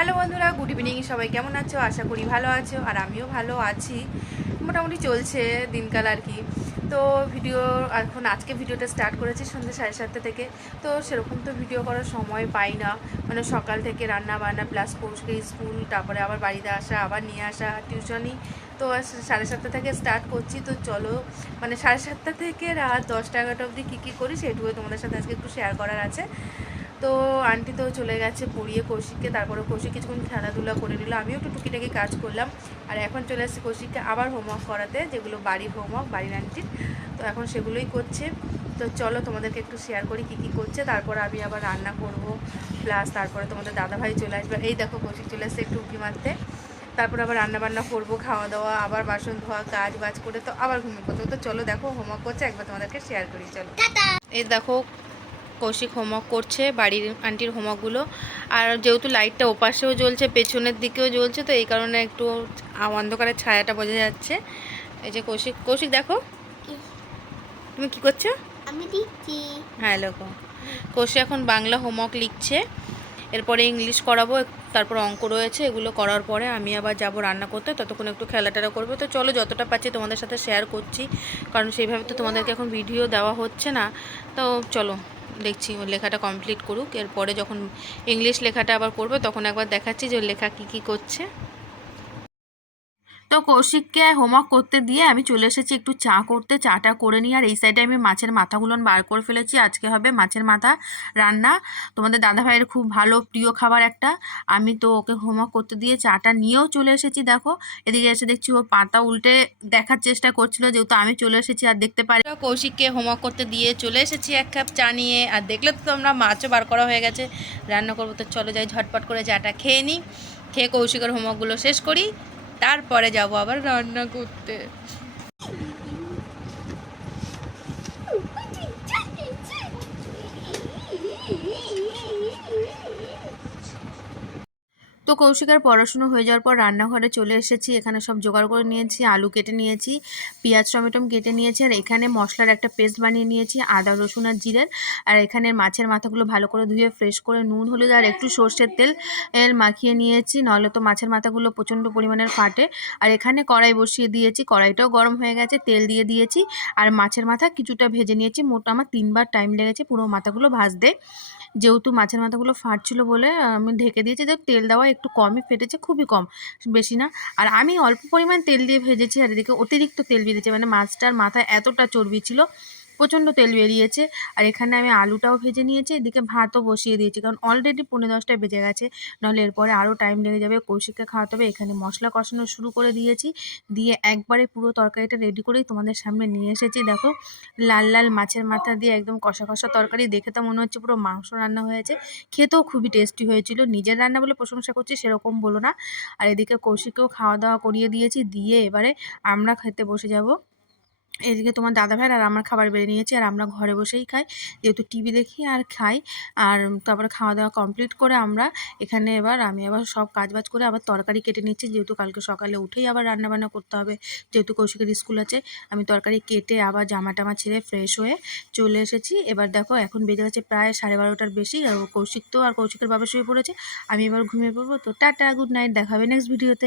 Hello বন্ধুরা, good evening. সবাই কেমন আছো? আশা করি ভালো আছো, আর আমিও ভালো আছি। মোটামুটি চলছে দিনকাল আর কি। তো আজকে ভিডিওটা স্টার্ট করেছি সন্ধ্যে 7:30 থেকে। তো সেরকম তো ভিডিও করার সময় পাই না, মানে সকাল থেকে রান্না বান্না প্লাস পৌঁছকে স্কুল, তারপরে আবার বাড়িতে আসা, আবার নিয়ে আসা টিউশনি। তো 7:30 থেকে স্টার্ট করছি। তো চলো, মানে 7:30 থেকে রাত 10টা 11টা অবধি কী করি সেটুকু তোমাদের সাথে আজকে একটু শেয়ার করার আছে। তো আন্টি তো চলে গেছে পড়িয়ে কৌশিককে, তারপরে কৌশিক কিছুক্ষণ খেলাধুলা করে নিল, আমিও একটু টুকিটাকি কাজ করলাম। আর এখন চলে আসছি কৌশিককে আবার হোমওয়ার্ক করাতে, যেগুলো বাড়ির হোমওয়ার্ক, বাড়ির আন্টির। তো এখন সেগুলোই করছে। তো চলো তোমাদেরকে একটু শেয়ার করি কী করছে। তারপর আমি আবার রান্না করব, প্লাস তারপরে তোমাদের দাদাভাই চলে আসবে। এই দেখো কৌশিক চলে আসছে একটু উঁকি মারতে। তারপর আবার রান্নাবান্না করবো, খাওয়া দাওয়া, আবার বাসন ধোয়া, কাজ বাজ করে তো আবার ঘুমিয়ে পড়তে। তো চলো দেখো হোমওয়ার্ক করছে, একবার তোমাদেরকে শেয়ার করি। চলো, এই দেখো কৌশিক হোমওয়ার্ক করছে, বাড়ির আন্টির হোমওয়ার্কগুলো। আর যেহেতু লাইটটা ওপাশেও জ্বলছে, পেছনের দিকেও জ্বলছে, তো এই কারণে একটু অন্ধকারের ছায়াটা বোঝা যাচ্ছে। এই যে কৌশিক, কৌশিক দেখো তুমি কি করছো? আমি লিখছি। হ্যাঁ লেখো। কৌশিক এখন বাংলা হোমওয়ার্ক লিখছে, এরপরে ইংলিশ করাবো, তারপর অঙ্ক রয়েছে। এগুলো করার পরে আমি আবার যাব রান্না করতে, ততক্ষণ একটু খেলাটেলা করবো। তো চলো, যতটা পাচ্ছি তোমাদের সাথে শেয়ার করছি, কারণ সেইভাবে তো তোমাদেরকে এখন ভিডিও দেওয়া হচ্ছে না। তো চলো দেখছি ওর লেখাটা কমপ্লিট করুক, এরপরে যখন ইংলিশ লেখাটা আবার করবে তখন একবার দেখাচ্ছি যে ওর লেখা কী করছে। তো কৌশিককে হোমওয়ার্ক করতে দিয়ে আমি চলে এসেছি একটু চা করতে। চাটা করে নিই। আর এই সাইডে আমি মাছের মাথাগুলো বার করে ফেলেছি। আজকে হবে মাছের মাথা রান্না, তোমাদের দাদাভাইয়ের খুব ভালো প্রিয় খাবার একটা। আমি তো ওকে হোমওয়ার্ক করতে দিয়ে চাটা নিয়েও চলে এসেছি। দেখো এদিকে এসে দেখছি ও পাতা উল্টে দেখার চেষ্টা করছিল, যেহেতু আমি চলে এসেছি আর দেখতে পারি। কৌশিককে হোমওয়ার্ক করতে দিয়ে চলে এসেছি এক কাপ চা নিয়ে। আর দেখলে তো তোমরা, মাছও বার করা হয়ে গেছে, রান্না করবো। তো চলো যাই, ঝটপট করে চাটা খেয়ে নিই, খেয়ে কৌশিকের হোমওয়ার্কগুলো শেষ করি, তারপরে যাব আবার রান্না করতে। তো কৌশিকার পড়াশুনো হয়ে যাওয়ার পর রান্নাঘরে চলে এসেছি। এখানে সব জোগাড় করে নিয়েছি, আলু কেটে নিয়েছি, পেঁয়াজ টমেটো কেটে নিয়েছি, আর এখানে মশলার একটা পেস্ট বানিয়ে নিয়েছি, আদা রসুন আর জিরের। আর এখানে মাছের মাথাগুলো ভালো করে ধুয়ে ফ্রেশ করে নুন হলুদ আর একটু সর্ষের তেল মাখিয়ে নিয়েছি, নাহলে তো মাছের মাথাগুলো প্রচণ্ড পরিমাণের ফাটে। আর এখানে কড়াই বসিয়ে দিয়েছি, কড়াইটাও গরম হয়ে গেছে, তেল দিয়ে দিয়েছি। আর মাছের মাথা কিছুটা ভেজে নিয়েছি, মোট আমার 3বার টাইম লেগেছে পুরো মাথাগুলো ভাজতে। যেহেতু মাছের মাথাগুলো ফাটছিল বলে আমি ঢেকে দিয়েছি। তো তেল দেওয়া একটু কমই ফেটেছে, খুবই কম, বেশি না। আর আমি অল্প পরিমাণ তেল দিয়ে ভেজেছি, আর এদিকে অতিরিক্ত তেল বেরিয়েছে, মানে মাছটার মাথায় এতটা চর্বি ছিল, প্রচণ্ড তেল বেরিয়েছে। আর এখানে আমি আলুটাও ভেজে নিয়েছি, এদিকে ভাতও বসিয়ে দিয়েছি, কারণ অলরেডি 9:45 বেজে গেছে, নাহলে এরপরে আরও টাইম লেগে যাবে, কৌশিককে খাওয়াতে হবে। এখানে মশলা কষানো শুরু করে দিয়েছি, দিয়ে একবারে পুরো তরকারিটা রেডি করেই তোমাদের সামনে নিয়ে এসেছি। দেখো লাল লাল মাছের মাথা দিয়ে একদম কষা কষা তরকারি, দেখে তো মনে হচ্ছে পুরো মাংস রান্না হয়েছে। খেতেও খুবই টেস্টি হয়েছিল। নিজের রান্না বলে প্রশংসা করছি সেরকম বলো না। আর এদিকে কৌশিককেও খাওয়া দাওয়া করিয়ে দিয়েছি, দিয়ে এবারে আমরা খেতে বসে যাব। এদিকে তোমার দাদাভাইয়ের আর আমার খাবার বেড়ে নিয়েছি, আর আমরা ঘরে বসেই খাই, যেহেতু টিভি দেখি আর খাই। আর তারপরে খাওয়া দাওয়া কমপ্লিট করে আমরা এখানে আমি আবার সব কাজবাজ করে আবার তরকারি কেটে নিচ্ছি, যেহেতু কালকে সকালে উঠেই আবার রান্নাবান্না করতে হবে, যেহেতু কৌশিকের স্কুল আছে। আমি তরকারি কেটে আবার জামা টামা ছেড়ে ফ্রেশ হয়ে চলে এসেছি। এবার দেখো এখন বেজে গেছে প্রায় 12:30টার বেশি, আর কৌশিকের বাবা শুয়ে পড়েছে, আমি এবার ঘুমিয়ে পড়বো। তো টাটা, গুড নাইট, দেখা হবে নেক্সট ভিডিওতে।